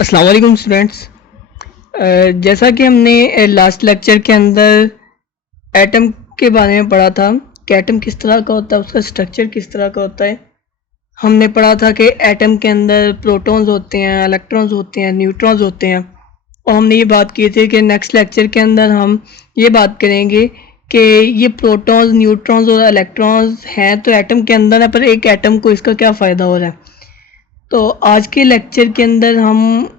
अस्सलाम वालेकुम स्टूडेंट्स। जैसा कि हमने लास्ट लेक्चर के अंदर एटम के बारे में पढ़ा था कि एटम किस तरह का होता है, उसका स्ट्रक्चर किस तरह का होता है। हमने पढ़ा था कि एटम के अंदर प्रोटॉन्स होते हैं, इलेक्ट्रॉन्स होते हैं, न्यूट्रॉन्स होते हैं। और हमने ये बात की थी कि नेक्स्ट लेक्चर के अंदर हम ये बात करेंगे कि ये प्रोटॉन्स, न्यूट्रॉन्स और इलेक्ट्रॉन्स हैं तो एटम के अंदर है, पर एक एटम को इसका क्या फ़ायदा हो रहा है। तो आज के लेक्चर के अंदर हम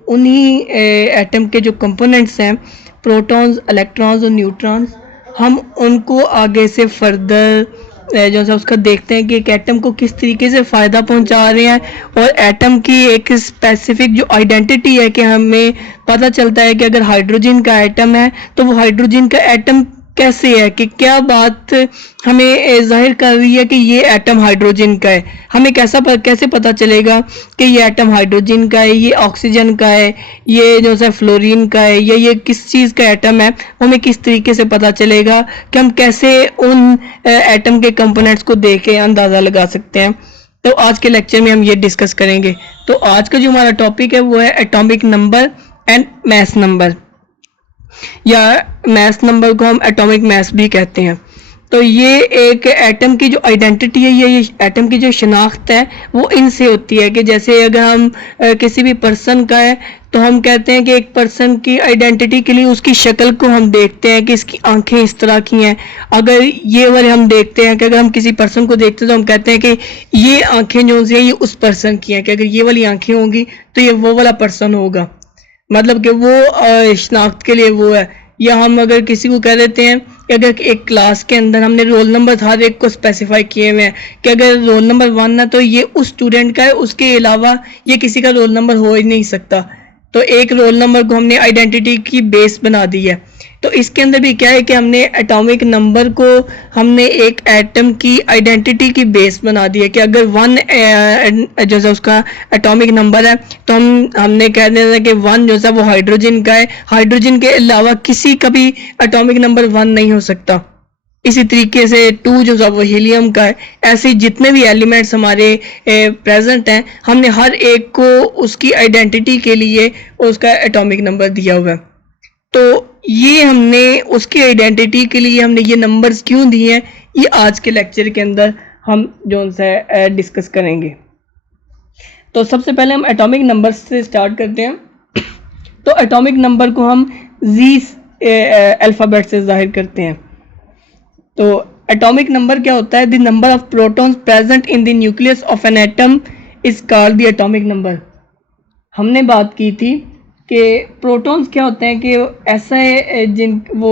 उन्हीं एटम के जो कंपोनेंट्स हैं, प्रोटॉन्स, इलेक्ट्रॉन्स और न्यूट्रॉन्स, हम उनको आगे से फर्दर जो सा उसका देखते हैं कि एक एटम को किस तरीके से फ़ायदा पहुंचा रहे हैं। और एटम की एक स्पेसिफिक जो आइडेंटिटी है कि हमें पता चलता है कि अगर हाइड्रोजन का एटम है तो वो हाइड्रोजन का एटम कैसे है, कि क्या बात हमें जाहिर कर रही है कि ये एटम हाइड्रोजन का है। हमें कैसे पता चलेगा कि ये एटम हाइड्रोजन का है, ये ऑक्सीजन का है, ये जो है फ्लोरीन का है, या ये किस चीज़ का एटम है। हमें किस तरीके से पता चलेगा कि हम कैसे उन एटम के कंपोनेंट्स को देख के अंदाज़ा लगा सकते हैं। तो आज के लेक्चर में हम ये डिस्कस करेंगे। तो आज का जो हमारा टॉपिक है वो है atomic number and mass number, या मास नंबर को हम एटॉमिक मास भी कहते हैं। तो ये एक एटम की जो आइडेंटिटी है, ये एटम की जो शनाख्त है वो इनसे होती है कि जैसे अगर हम किसी भी पर्सन का है तो हम कहते हैं कि एक पर्सन की आइडेंटिटी के लिए उसकी शक्ल को हम देखते हैं कि इसकी आंखें इस तरह की हैं। अगर ये वाले हम देखते हैं कि अगर हम किसी पर्सन को देखते हैं तो हम कहते हैं कि ये आंखें जो हैं ये उस पर्सन की हैं, कि अगर ये वाली आंखें होंगी तो ये वो वाला पर्सन होगा, मतलब कि वो शनाख्त के लिए वो है। या हम अगर किसी को कह देते हैं कि अगर एक क्लास के अंदर हमने रोल नंबर हर एक को स्पेसिफाई किए हुए हैं कि अगर रोल नंबर 1 है तो ये उस स्टूडेंट का है, उसके अलावा ये किसी का रोल नंबर हो ही नहीं सकता। तो एक रोल नंबर को हमने आइडेंटिटी की बेस बना दी है। तो इसके अंदर भी क्या है कि हमने एटॉमिक नंबर को हमने एक एटम की आइडेंटिटी की बेस बना दी है कि अगर 1 जो है उसका एटॉमिक नंबर है तो हमने कह देना कि 1 जो है वो हाइड्रोजन का है, हाइड्रोजन के अलावा किसी का भी एटॉमिक नंबर 1 नहीं हो सकता। इसी तरीके से 2 जो है वो हीलियम का है। ऐसे जितने भी एलिमेंट्स हमारे प्रेजेंट हैं, हमने हर एक को उसकी आइडेंटिटी के लिए उसका एटॉमिक नंबर दिया हुआ है। तो ये हमने उसकी आइडेंटिटी के लिए हमने ये नंबर्स क्यों दिए हैं, ये आज के लेक्चर के अंदर हम जो है डिस्कस करेंगे। तो सबसे पहले हम एटॉमिक नंबर से स्टार्ट करते हैं। तो एटॉमिक नंबर को हम जी अल्फ़ाबेट से जाहिर करते हैं। तो एटॉमिक नंबर क्या होता है? The number of protons present in the nucleus of an atom is called the atomic number. हमने बात की थी कि प्रोटॉन्स क्या होते हैं कि ऐसा है जिन वो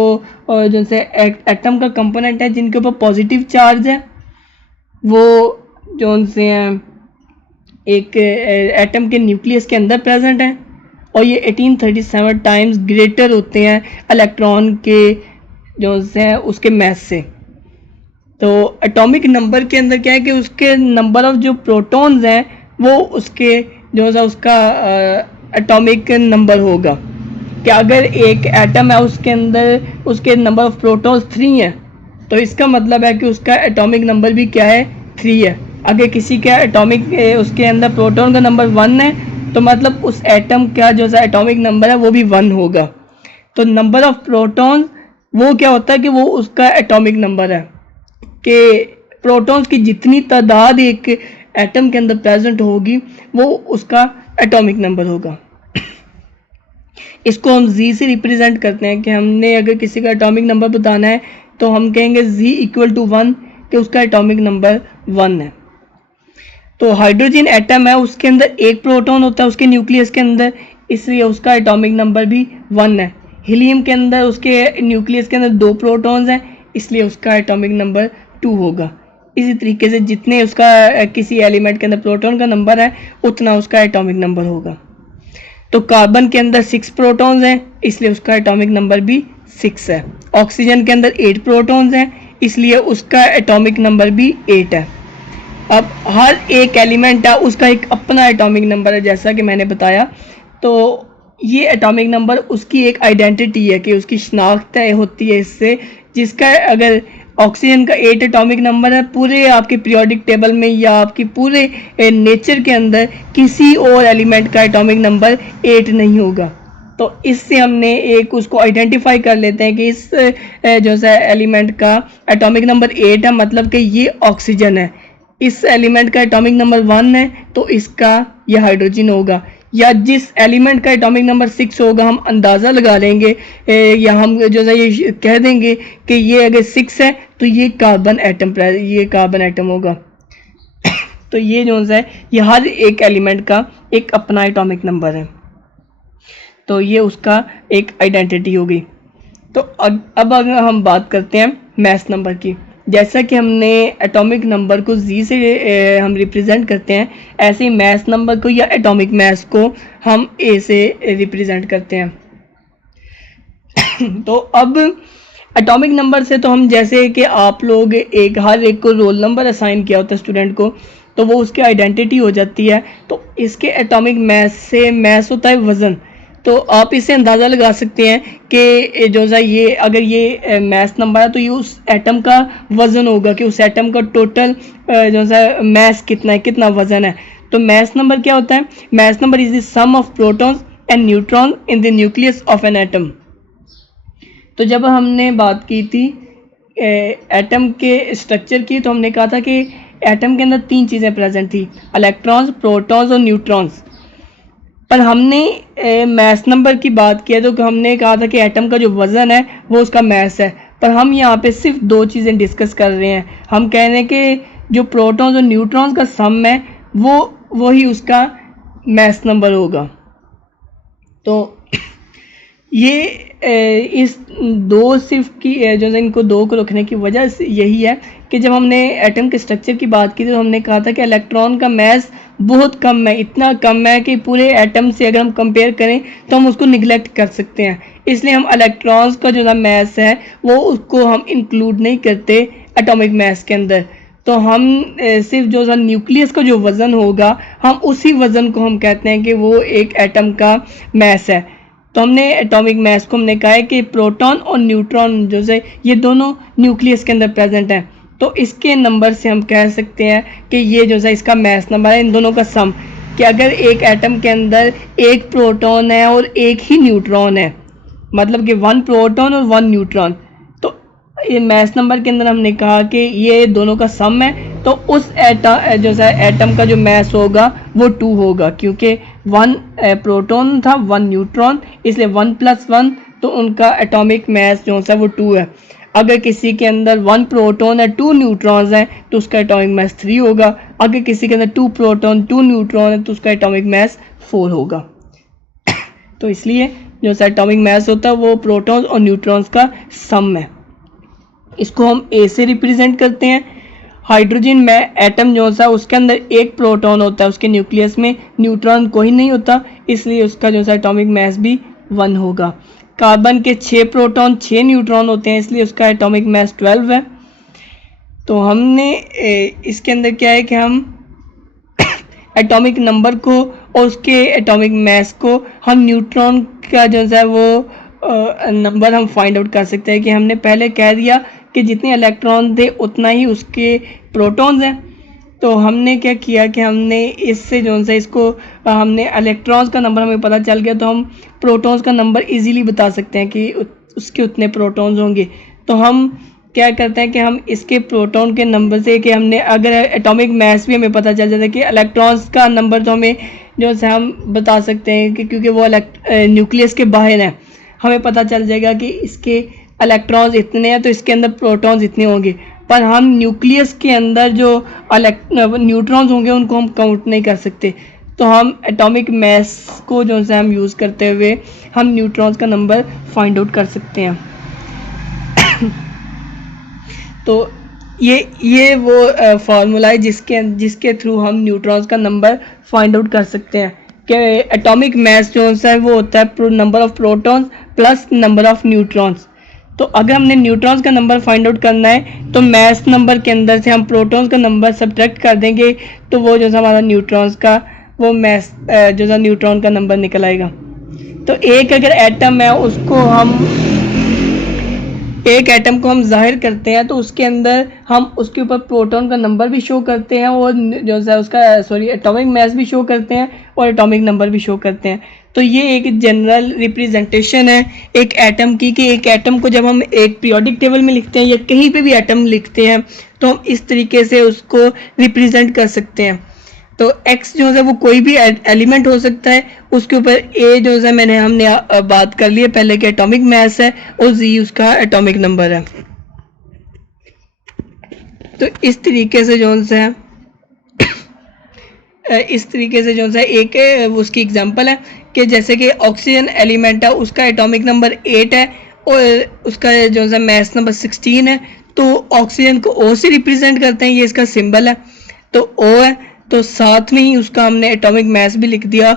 जो से एटम का कंपोनेंट है जिनके ऊपर पॉजिटिव चार्ज है, वो जो से हैं एक एटम के न्यूक्लियस के अंदर प्रेजेंट है, और ये 1837 टाइम्स ग्रेटर होते हैं इलेक्ट्रॉन के जो है उसके मास से। तो एटॉमिक नंबर के अंदर क्या है कि उसके नंबर ऑफ जो प्रोटॉन्स हैं वो उसके जो है उसका एटॉमिक नंबर होगा। कि अगर एक एटम है उसके अंदर उसके नंबर ऑफ प्रोटॉन्स 3 है तो इसका मतलब है कि उसका एटॉमिक नंबर भी क्या है? 3 है। अगर किसी का एटॉमिक उसके अंदर प्रोटॉन का नंबर 1 है तो मतलब उस एटम का जो सा एटॉमिक नंबर है वो भी 1 होगा। तो नंबर ऑफ प्रोटॉन वो क्या होता है कि वो उसका एटॉमिक नंबर है, कि प्रोटॉन्स की जितनी तादाद एक एटम के अंदर प्रेजेंट होगी वो उसका एटॉमिक नंबर होगा। इसको हम जी से रिप्रेजेंट करते हैं कि हमने अगर किसी का एटॉमिक नंबर बताना है तो हम कहेंगे जी इक्वल टू 1, कि उसका एटॉमिक नंबर 1 है। तो हाइड्रोजन एटम है, उसके अंदर एक प्रोटॉन होता है उसके न्यूक्लियस के अंदर, इसलिए उसका एटॉमिक नंबर भी 1 है। हीलियम के अंदर उसके न्यूक्लियस के अंदर 2 प्रोटॉन्स हैं, इसलिए उसका एटॉमिक नंबर 2 होगा। इसी तरीके से जितने उसका किसी एलिमेंट के अंदर प्रोटॉन का नंबर है उतना उसका एटॉमिक नंबर होगा। तो कार्बन के अंदर 6 प्रोटॉन्स हैं, इसलिए उसका एटॉमिक नंबर भी 6 है। ऑक्सीजन के अंदर 8 प्रोटॉन्स हैं, इसलिए उसका एटॉमिक नंबर भी 8 है। अब हर एक एलिमेंट है उसका एक अपना एटॉमिक नंबर है, जैसा कि मैंने बताया। तो ये एटॉमिक नंबर उसकी एक आइडेंटिटी है कि उसकी शनाख्त होती है इससे, जिसका अगर ऑक्सीजन का 8 एटॉमिक नंबर है, पूरे आपके पीरियोडिक टेबल में या आपकी पूरे नेचर के अंदर किसी और एलिमेंट का एटॉमिक नंबर 8 नहीं होगा। तो इससे हमने एक उसको आइडेंटिफाई कर लेते हैं कि इस जो है एलिमेंट का एटॉमिक नंबर 8 है, मतलब कि ये ऑक्सीजन है। इस एलिमेंट का एटॉमिक नंबर 1 है तो इसका यह हाइड्रोजन होगा। या जिस एलिमेंट का एटॉमिक नंबर 6 होगा हम अंदाज़ा लगा लेंगे या हम जो है ये कह देंगे कि ये अगर 6 है तो ये कार्बन एटम होगा। तो ये जो है ये हर एक एलिमेंट का एक अपना एटॉमिक नंबर है, तो ये उसका एक आइडेंटिटी होगी। तो अब अगर हम बात करते हैं मैस नंबर की, जैसा कि हमने एटॉमिक नंबर को जी से हम रिप्रेजेंट करते हैं, ऐसे ही मैस नंबर को या एटॉमिक मैस को हम ए से रिप्रेजेंट करते हैं। तो अब एटॉमिक नंबर से तो हम जैसे कि आप लोग हर एक को रोल नंबर असाइन किया होता है स्टूडेंट को, तो वो उसकी आइडेंटिटी हो जाती है। तो इसके एटॉमिक मैस से मैस होता है वज़न। तो आप इससे अंदाज़ा लगा सकते हैं कि जो है ये अगर ये मैस नंबर है तो ये उस एटम का वज़न होगा कि उस एटम का टोटल जो है मैस कितना है, कितना वज़न है। तो मैस नंबर क्या होता है? Mass number is the sum of protons and neutron in the nucleus of an atom. तो जब हमने बात की थी एटम के स्ट्रक्चर की, तो हमने कहा था कि एटम के अंदर 3 चीज़ें प्रेजेंट थी, इलेक्ट्रॉन्स, प्रोटॉन्स और न्यूट्रॉन्स। पर हमने मैस नंबर की बात की है तो हमने कहा था कि एटम का जो वज़न है वो उसका मैस है। पर हम यहाँ पे सिर्फ 2 चीज़ें डिस्कस कर रहे हैं। हम कह रहे हैं कि जो प्रोटॉन्स और न्यूट्रॉन्स का सम है वही उसका मैस नंबर होगा। तो ये इस 2 सिर्फ की जो है इनको 2 को रखने की वजह यही है कि जब हमने एटम के स्ट्रक्चर की बात की तो हमने कहा था कि इलेक्ट्रॉन का मैस बहुत कम है, इतना कम है कि पूरे एटम से अगर हम कंपेयर करें तो हम उसको निगलेक्ट कर सकते हैं। इसलिए हम इलेक्ट्रॉन्स का जो मैस है वो उसको हम इंक्लूड नहीं करते एटॉमिक मैस के अंदर। तो हम सिर्फ जो न्यूक्लियस का जो वज़न होगा हम उसी वज़न को हम कहते हैं कि वो एक एटम का मैस है। तो हमने एटॉमिक मैस को हमने कहा है कि प्रोटॉन और न्यूट्रॉन जो है ये दोनों न्यूक्लियस के अंदर प्रेजेंट हैं। तो इसके नंबर से हम कह सकते हैं कि ये जो है इसका मैस नंबर है, इन दोनों का सम। कि अगर एक एटम के अंदर 1 प्रोटॉन है और 1 ही न्यूट्रॉन है, मतलब कि 1 प्रोटॉन और 1 न्यूट्रॉन, तो ये मैस नंबर के अंदर हमने कहा कि ये दोनों का सम है। तो उस एटम का जो मैस होगा वो 2 होगा, क्योंकि 1 प्रोटॉन था 1 न्यूट्रॉन, इसलिए 1 + 1 तो उनका एटॉमिक मैस जो है वो 2 है। अगर किसी के अंदर 1 प्रोटॉन है 2 न्यूट्रॉन्स हैं तो उसका एटॉमिक मैस 3 होगा। अगर किसी के अंदर 2 प्रोटॉन 2 न्यूट्रॉन है तो उसका एटॉमिक मैस 4 होगा। तो इसलिए जो एटॉमिक मैस होता है वो प्रोटॉन्स और न्यूट्रॉन्स का सम है। इसको हम ए से रिप्रेजेंट करते हैं। हाइड्रोजन में एटम जो है उसके अंदर 1 प्रोटॉन होता है, उसके न्यूक्लियस में न्यूट्रॉन कोई नहीं होता, इसलिए उसका जो है एटॉमिक मैस भी 1 होगा। कार्बन के 6 प्रोटॉन 6 न्यूट्रॉन होते हैं, इसलिए उसका एटॉमिक मैस 12 है। तो हमने इसके अंदर क्या है कि हम एटॉमिक नंबर को और उसके एटॉमिक मैस को हम न्यूट्रॉन का जो है वो नंबर हम फाइंड आउट कर सकते हैं। कि हमने पहले कह दिया कि जितने इलेक्ट्रॉन थे उतना ही उसके प्रोटॉन्स हैं। तो हमने क्या किया कि हमने इससे जो है इसको हमने इलेक्ट्रॉन्स का नंबर हमें पता चल गया, तो हम प्रोटॉन्स का नंबर इजीली बता सकते हैं कि उसके उतने प्रोटॉन्स होंगे। तो हम क्या करते हैं कि हम इसके प्रोटॉन के नंबर से कि हमने अगर एटॉमिक मैस भी हमें पता चल जाता है कि इलेक्ट्रॉन्स का नंबर तो हमें जो है हम बता सकते हैं कि क्योंकि वो न्यूक्लियस के बाहर हैं, हमें पता चल जाएगा कि इसके इलेक्ट्रॉन्स इतने हैं तो इसके अंदर प्रोटॉन्स इतने होंगे। पर हम न्यूक्लियस के अंदर जो न्यूट्रॉन्स होंगे उनको हम काउंट नहीं कर सकते। तो हम एटॉमिक मैस को जो है हम यूज़ करते हुए हम न्यूट्रॉन्स का नंबर फाइंड आउट कर सकते हैं। तो ये वो फार्मूला है जिसके थ्रू हम न्यूट्रॉन्स का नंबर फाइंड आउट कर सकते हैं कि एटॉमिक मैस जो है वो होता है number of protons plus number of neutrons. तो अगर हमने न्यूट्रॉन्स का नंबर फाइंड आउट करना है तो मैस नंबर के अंदर से हम प्रोटॉन्स का नंबर सब्ट्रैक्ट कर देंगे, तो वो जो है हमारा न्यूट्रॉन्स का वो मैस जो है न्यूट्रॉन का नंबर निकल आएगा। तो एक अगर एटम है उसको हम एक एटम को हम जाहिर करते हैं तो उसके अंदर हम उसके ऊपर प्रोटॉन का नंबर भी शो करते हैं और जो है उसका एटॉमिक मास भी शो करते हैं और एटॉमिक नंबर भी शो करते हैं। तो ये एक जनरल रिप्रेजेंटेशन है एक एटम की कि एक एटम को जब हम एक पीरियोडिक टेबल में लिखते हैं या कहीं पे भी एटम लिखते हैं तो हम इस तरीके से उसको रिप्रेजेंट कर सकते हैं। तो एक्स जो है वो कोई भी एलिमेंट हो सकता है, उसके ऊपर ए जो है मैंने हमने बात कर ली है पहले कि एटॉमिक मास है और जी उसका एटॉमिक नंबर है। तो इस तरीके से जो है जो है एक उसकी एग्जांपल है कि जैसे कि ऑक्सीजन एलिमेंट है उसका एटॉमिक नंबर 8 है और उसका जो है मास नंबर 16 है। तो ऑक्सीजन को ओ से रिप्रेजेंट करते हैं, ये इसका सिंबल है। तो ओ है तो साथ में ही उसका हमने एटॉमिक मास भी लिख दिया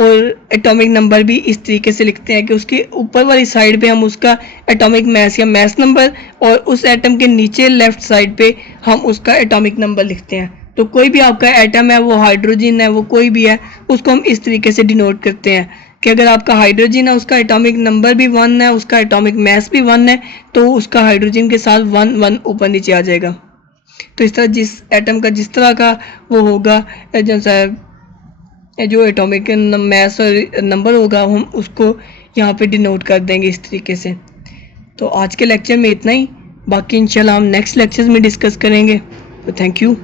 और एटॉमिक नंबर भी इस तरीके से लिखते हैं कि उसके ऊपर वाली साइड पे हम उसका एटॉमिक मास या मास नंबर और उस एटम के नीचे लेफ्ट साइड पे हम उसका एटॉमिक नंबर लिखते हैं। तो कोई भी आपका एटम है वो हाइड्रोजन है वो कोई भी है उसको हम इस तरीके से डिनोट करते हैं कि अगर आपका हाइड्रोजन है उसका एटॉमिक नंबर भी 1 है उसका एटॉमिक मास भी 1 है तो उसका हाइड्रोजन के साथ 1 1 ऊपर नीचे आ जाएगा। तो इस तरह जिस एटम का जिस तरह का वो होगा जैसा जो एटॉमिक मास और नंबर होगा हम उसको यहाँ पे डिनोट कर देंगे इस तरीके से। तो आज के लेक्चर में इतना ही, बाकी इंशाल्लाह हम नेक्स्ट लेक्चर्स में डिस्कस करेंगे। तो थैंक यू।